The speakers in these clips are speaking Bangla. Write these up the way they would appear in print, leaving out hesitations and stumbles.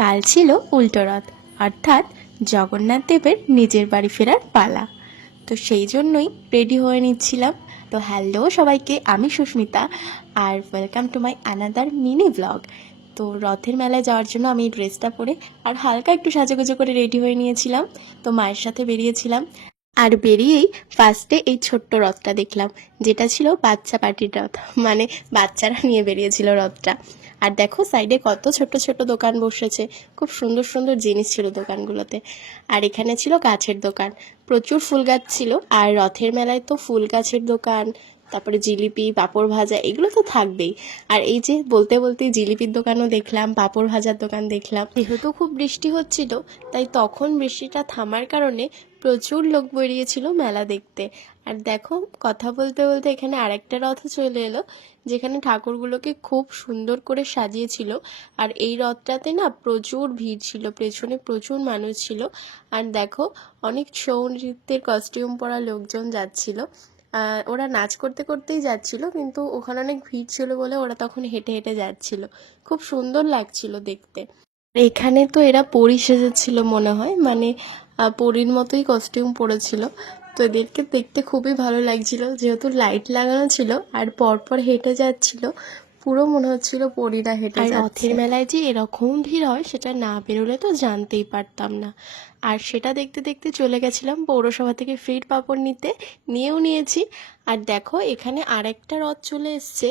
কাল ছিল উল্টো রথ, অর্থাৎ জগন্নাথ দেবের নিজের বাড়ি ফেরার পালা। তো সেই জন্যই রেডি হয়ে নিচ্ছিলাম। তো হ্যালো সবাইকে, আমি সুস্মিতা আর welcome to my another mini vlog. তো রথের মেলায় যাওয়ার জন্য আমি এই ড্রেসটা পরে আর হালকা একটু সাজুগুজু করে রেডি হয়ে নিয়েছিলাম। তো মায়ের সাথে বেরিয়েছিলাম, আর বেরিয়েই ফার্স্টে এই ছোট্ট রথটা দেখলাম, যেটা ছিল বাচ্চা পার্টির রথ, মানে বাচ্চারা নিয়ে বেরিয়েছিল রথটা। আর দেখো সাইডে কত ছোট ছোট দোকান বসেছে, খুব সুন্দর সুন্দর জিনিস ছিল দোকানগুলোতে। আর এখানে ছিল গাছের দোকান, প্রচুর ফুল গাছ ছিল। আর রথের মেলায় তো ফুল গাছের দোকান, তারপরে জিলিপি, পাঁপড় ভাজা, এগুলো তো থাকবেই। আর এই যে বলতে বলতে জিলিপির দোকানও দেখলাম, পাঁপড় ভাজার দোকান দেখলাম। যেহেতু খুব বৃষ্টি হচ্ছিল, তাই তখন বৃষ্টিটা থামার কারণে প্রচুর লোক বেরিয়েছিল মেলা দেখতে। আর দেখো কথা বলতে বলতে এখানে আরেকটা রথ চলে এলো, যেখানে ঠাকুরগুলোকে খুব সুন্দর করে সাজিয়েছিল। আর এই রথটাতে না প্রচুর ভিড় ছিল, পেছনে প্রচুর মানুষ ছিল। আর দেখো অনেক ছৌ নৃত্যের কস্টিউম পরা লোকজন যাচ্ছিল। ওরা নাচ করতে করতেই যাচ্ছিল, কিন্তু ওখানে অনেক ভিড় ছিল বলে ওরা তখন হেঁটে হেঁটে যাচ্ছিল। খুব সুন্দর লাগছিল দেখতে। এখানে তো এরা পরী সেজেছিল মনে হয়, মানে পরীর মতোই কস্টিউম পরেছিল। তো এদেরকে দেখতে খুবই ভালো লাগছিল, যেহেতু লাইট লাগানো ছিল আর পরপর হেঁটে যাচ্ছিল, পুরো মনে হচ্ছিল পরীরা হেঁটে যাচ্ছে। রথের মেলায় যে এরকম ভিড় হয় সেটা না বেরোলে তো জানতেই পারতাম না। আর সেটা দেখতে দেখতে চলে গেছিলাম পৌরসভা থেকে ফ্রির পাঁপড় নিয়েও নিয়েছি। আর দেখো এখানে আরেকটা রথ চলে এসছে,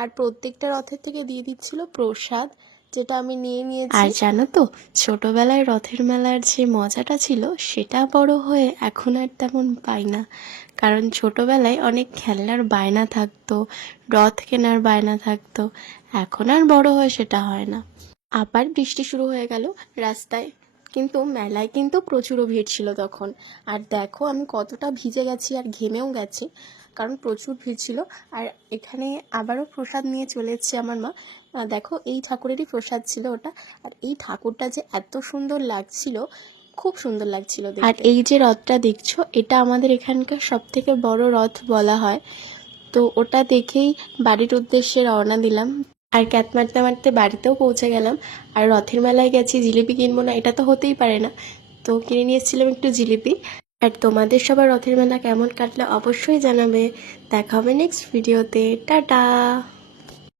আর প্রত্যেকটা রথের থেকে দিয়ে দিচ্ছিল প্রসাদ, যেটা আমি নিয়ে নিয়েছি। আর জানো তো, ছোটবেলায় রথের মেলার যে মজাটা ছিল সেটা বড় হয়ে এখন আর তেমন পাই না। কারণ ছোটবেলায় অনেক খেলনার বায়না থাকতো, রথ কেনার বায়না থাকতো, এখন আর বড় হয়ে সেটা হয় না। আবার বৃষ্টি শুরু হয়ে গেল রাস্তায়, কিন্তু মেলায় কিন্তু প্রচুরও ভিড় ছিল তখন। আর দেখো আমি কতটা ভিজে গেছি আর ঘেমেও গেছি, কারণ প্রচুর ভিড় ছিল। আর এখানে আবারও প্রসাদ নিয়ে চলে এসেছে আমার মা। দেখো এই ঠাকুরেরই প্রসাদ ছিল ওটা। আর এই ঠাকুরটা যে এত সুন্দর লাগছিল, খুব সুন্দর লাগছিল দেখতে। আর এই যে রথটা দেখছো, এটা আমাদের এখানকার সব থেকে বড় রথ বলা হয়। তো ওটা দেখেই বাড়ির উদ্দেশ্যে রওনা দিলাম। আর ক্যাত মারতে মারতে বাড়িতেও পৌঁছে গেলাম। আর রথের মেলায় গেছি, জিলিপি কিনবো না এটা তো হতেই পারে না, তো কিনে নিয়ে এসেছিলাম একটু জিলিপি। আর তোমাদের সবার রথের মেলা কেমন কাটলো অবশ্যই জানাবে। দেখা হবে নেক্সট ভিডিওতে। টাটা।